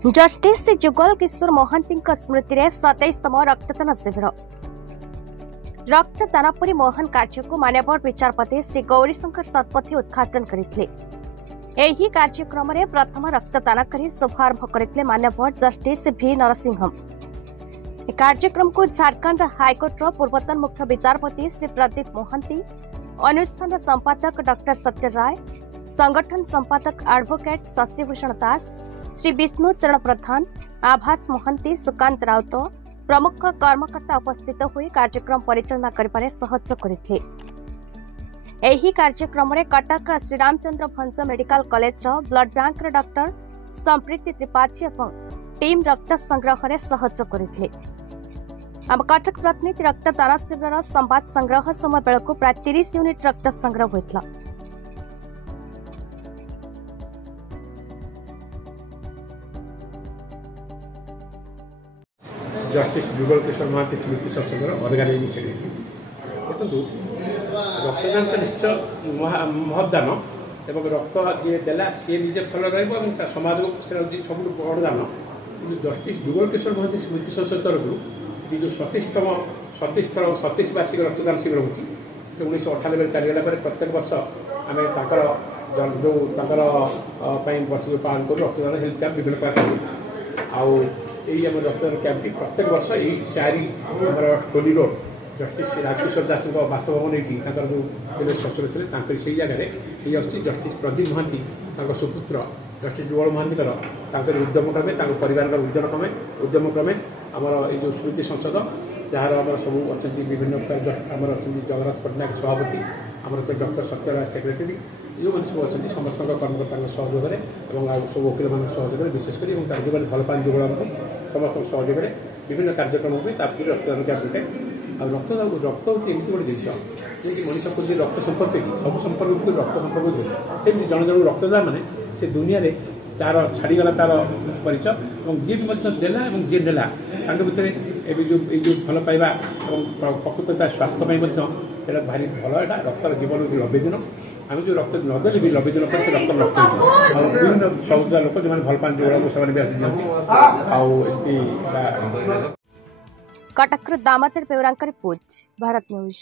Justice Jugal Kishore Mahanti स्मृति में 27तम रक्तदान शिविर। रक्तदान परी महान कार्य को मान्यवर विचारपति श्री गौरीशंकर शतपथी उद्घाटन करते। यही कार्यक्रम में प्रथम रक्तदान कर शुभारंभ करते मान्यवर जस्टिस भी नरसिंहम। कार्यक्रम को झारखंड हाईकोर्ट पूर्वतन मुख्य विचारपति श्री प्रदीप महांती, अनुष्ठान संपादक डॉक्टर सत्य राय, संगठन संपादक एडवोकेट शशिभूषण दास, श्री विष्णु चरण प्रधान, आभास महांती, सुकांत राउत प्रमुख कर्मकर्ता उपस्थित हुई कार्यक्रम परिचालना करिबारे सहयोग करथिले। एही कार्यक्रम में Cuttack Sriramachandra Bhanj medical college blood bank doctor Sampriti Tripathi और टीम रक्त संग्रह में सहयोग करथिले। आम कटक प्रतिनिधि रक्तदान शिविर संवाद संग्रह समय बेलू प्राय 30 यूनिट रक्त संग्रह होता। जस्टिस जुगल किशोर महांती स्मृति संसद ऑर्गेनाइजिंग सेक्रेटरी देखो रक्तदान तो निश्चय महदान एवं रक्त जी देला सी निजे भल रमाज को सब बड़ दान कि जस्टिस जुगल किशोर महांती स्मृति संसद तरफ जो 27 वार्षिक रक्तदान शिविर होती 1998 चलीगला प्रत्येक वर्ष आम जो वर्ष पालन कर रक्तदान हेल्थ कैंप विभिन्न प्रकार यही आम रक्तदान कैंप प्रत्येक वर्ष यही चारि टोली रोड जस्टिस राजकिशोर दास बासभवन ये जो सचल थे से जगह से जस्टिस प्रदीप महांती सुपुत्र जस्टिस जुगल महांती उद्यम क्रमे परिवार उद्यम क्रमे आमर ये स्मृति संसद जार आम सब अच्छा विभिन्न प्रकार जगन्नाथ पट्टनायक सभापति आमर डॉक्टर सत्य राय सेक्रेटरी जो मैंने सब अच्छा समस्त कर्मकर्ता सहयोग सब वकिल मान सहयोग विशेषकर जो भल पानी जुगल समस्त सहयोग विभिन्न कार्यक्रम हुए रक्तदान कैंपे रक्त हूँ एमती गोटे जिन जी मनीष प्रति रक्त संपर्क की सब संपर्क रक्त संपर्क सेमती जन जन रक्तदान मैंने से दुनिया तार छाड़गला तार परिचय और जी भी देला जी नेला भितर जो भल पाइबा प्रकृत स्वास्थ्य भारी भल है रक्तर जीवन 90 दिन आम जो रक्त नदेले भी 90 दिन पर से रक्त रक्त विभिन्न सब लोक जो भल पानी जुगल भी आसी कटक दामोदर पेवरांकर रिपोर्ट भारत न्यूज।